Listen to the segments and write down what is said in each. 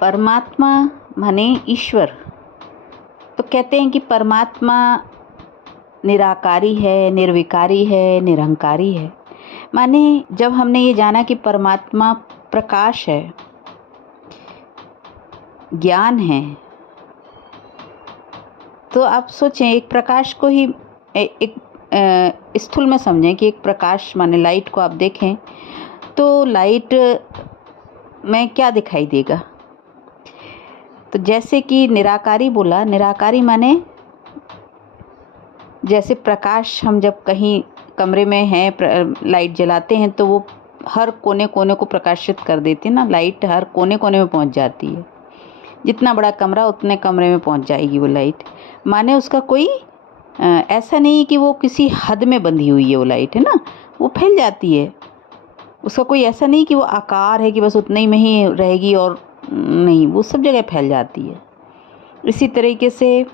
परमात्मा माने ईश्वर। तो कहते हैं कि परमात्मा निराकारी है, निर्विकारी है, निरंकारी है। माने जब हमने ये जाना कि परमात्मा प्रकाश है, ज्ञान है, तो आप सोचें एक प्रकाश को ही एक स्थूल में समझें कि एक प्रकाश माने लाइट को आप देखें तो लाइट में क्या दिखाई देगा। तो जैसे कि निराकारी बोला, निराकारी माने जैसे प्रकाश हम जब कहीं कमरे में हैं लाइट जलाते हैं तो वो हर कोने कोने को प्रकाशित कर देती है ना, लाइट हर कोने कोने में पहुंच जाती है। जितना बड़ा कमरा उतने कमरे में पहुंच जाएगी वो लाइट। माने उसका कोई ऐसा नहीं कि वो किसी हद में बंधी हुई है वो लाइट, है ना, वो फैल जाती है। उसका कोई ऐसा नहीं कि वो आकार है कि बस उतने ही में ही रहेगी और नहीं, वो सब जगह फैल जाती है। इसी तरीके से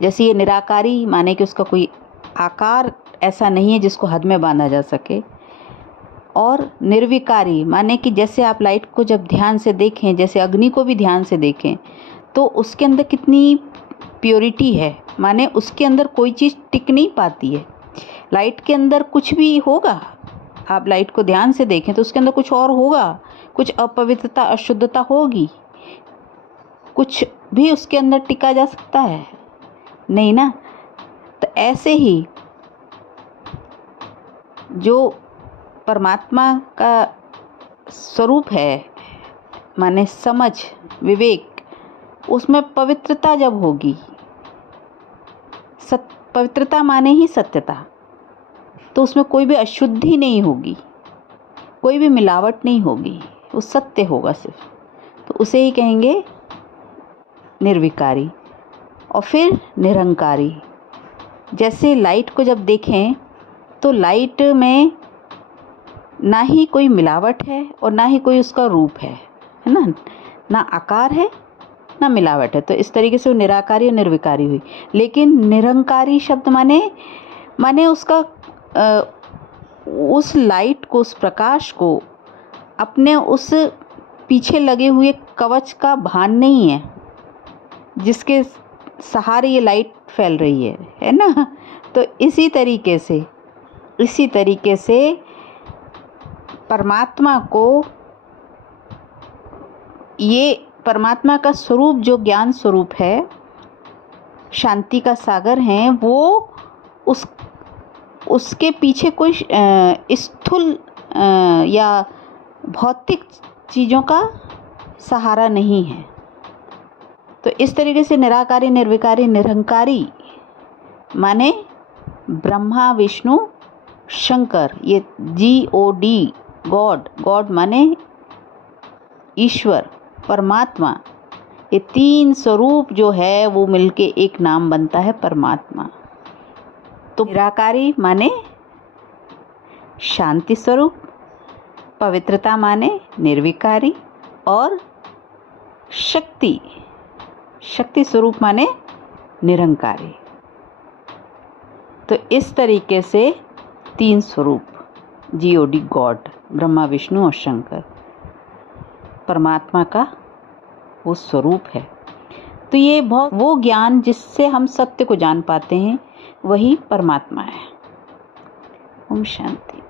जैसे ये निराकारी माने कि उसका कोई आकार ऐसा नहीं है जिसको हद में बांधा जा सके, और निर्विकारी माने कि जैसे आप लाइट को जब ध्यान से देखें, जैसे अग्नि को भी ध्यान से देखें तो उसके अंदर कितनी प्योरिटी है, माने उसके अंदर कोई चीज़ टिक नहीं पाती है। लाइट के अंदर कुछ भी होगा, आप लाइट को ध्यान से देखें तो उसके अंदर कुछ और होगा, कुछ अपवित्रता अशुद्धता होगी, कुछ भी उसके अंदर टिका जा सकता है नहीं ना। तो ऐसे ही जो परमात्मा का स्वरूप है माने समझ, विवेक, उसमें पवित्रता जब होगी, पवित्रता माने ही सत्यता, तो उसमें कोई भी अशुद्धि नहीं होगी, कोई भी मिलावट नहीं होगी, वो सत्य होगा सिर्फ, तो उसे ही कहेंगे निर्विकारी। और फिर निरंकारी, जैसे लाइट को जब देखें तो लाइट में ना ही कोई मिलावट है और ना ही कोई उसका रूप है ना, ना आकार है ना मिलावट है। तो इस तरीके से वो निराकारी और निर्विकारी हुई। लेकिन निरंकारी शब्द माने उसका उस लाइट को, उस प्रकाश को अपने उस पीछे लगे हुए कवच का भान नहीं है जिसके सहारे ये लाइट फैल रही है ना। तो इसी तरीके से परमात्मा को, ये परमात्मा का स्वरूप जो ज्ञान स्वरूप है, शांति का सागर है, वो उसके पीछे कोई स्थूल या भौतिक चीज़ों का सहारा नहीं है। तो इस तरीके से निराकारी, निर्विकारी, निरंकारी माने ब्रह्मा, विष्णु, शंकर, ये GOD, गॉड माने ईश्वर, परमात्मा, ये तीन स्वरूप जो है वो मिलके एक नाम बनता है परमात्मा। तो निराकारी माने शांति स्वरूप, पवित्रता माने निर्विकारी, और शक्ति स्वरूप माने निरंकारी। तो इस तरीके से तीन स्वरूप GOD, गॉड, ब्रह्मा, विष्णु और शंकर, परमात्मा का वो स्वरूप है। तो ये वो ज्ञान जिससे हम सत्य को जान पाते हैं, वही परमात्मा है। ओम शांति।